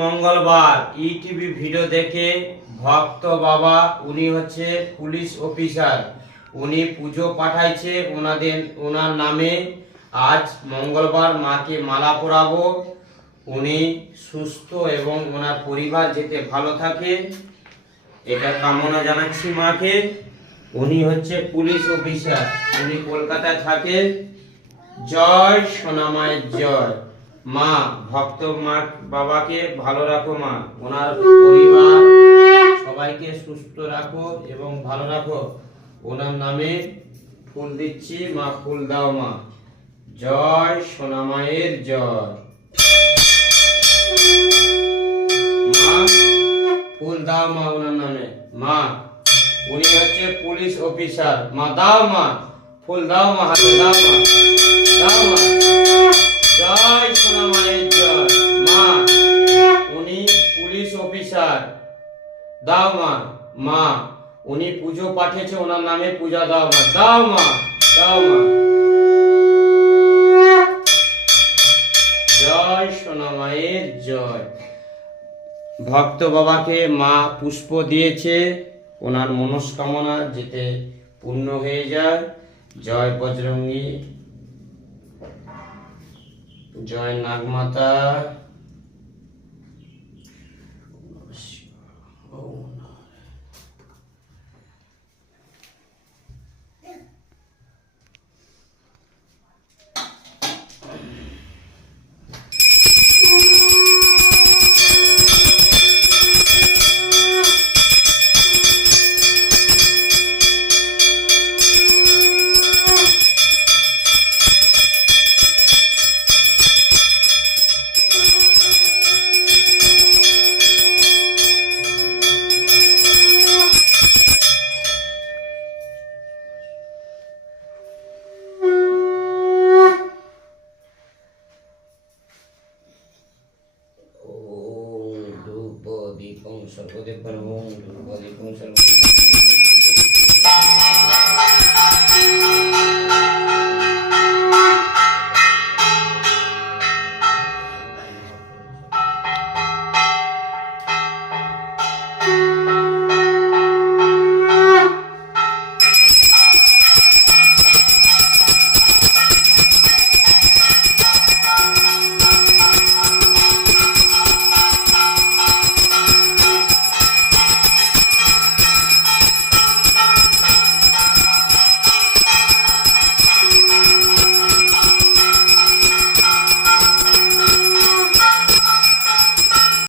মঙ্গলবার ETV video দেখে ভক্ত বাবা, উনি হচ্ছে পুলিশ অফিসার, উনি পুজো পাঠাইছে ওনার নামে। আজ মঙ্গলবার মাকে মালা পরাবো। উনি সুস্থ এবং ওনার পরিবার যাতে ভালো থাকে এটা কামনা জানাচ্ছি মাকে। উনি হচ্ছে পুলিশ অফিসার, উনি কলকাতায় থাকে। জয় সোনামায়ের জয়। মা, ভক্ত মা বাবাকে ভালো রাখো মা, ওনার পরিবার সবাইকে সুস্থ রাখো এবং ভালো রাখো। ওনার নামে ফুল দিচ্ছি, মা ফুল দাও মা। জয় সোনামায়ের জয়। মা ফুল দাও মা ওনার নামে। মা, উনি হচ্ছে পুলিশ অফিসার, মা দাও মা ফুল দাও মা, হাতে দাও মা, দাও মা। জয় সোনামায়ের জয়। মা, উনি পুলিশ অফিসার, দাও মা। মা, উনি পুজো পাঠিয়েছে ওনার নামে, পূজা দাও মা, দাও মা, দাও মা। জয় সোনামায়ের জয়। ভক্ত বাবাকে মা পুষ্প দিয়েছে, ওনার মনস্কামনা যেতে পূর্ণ হয়ে যায়। জয় বজরঙ্গী, জয় নাগমাতা। দীপং সর্বদেবং ধূপদীপং সর্বদেবং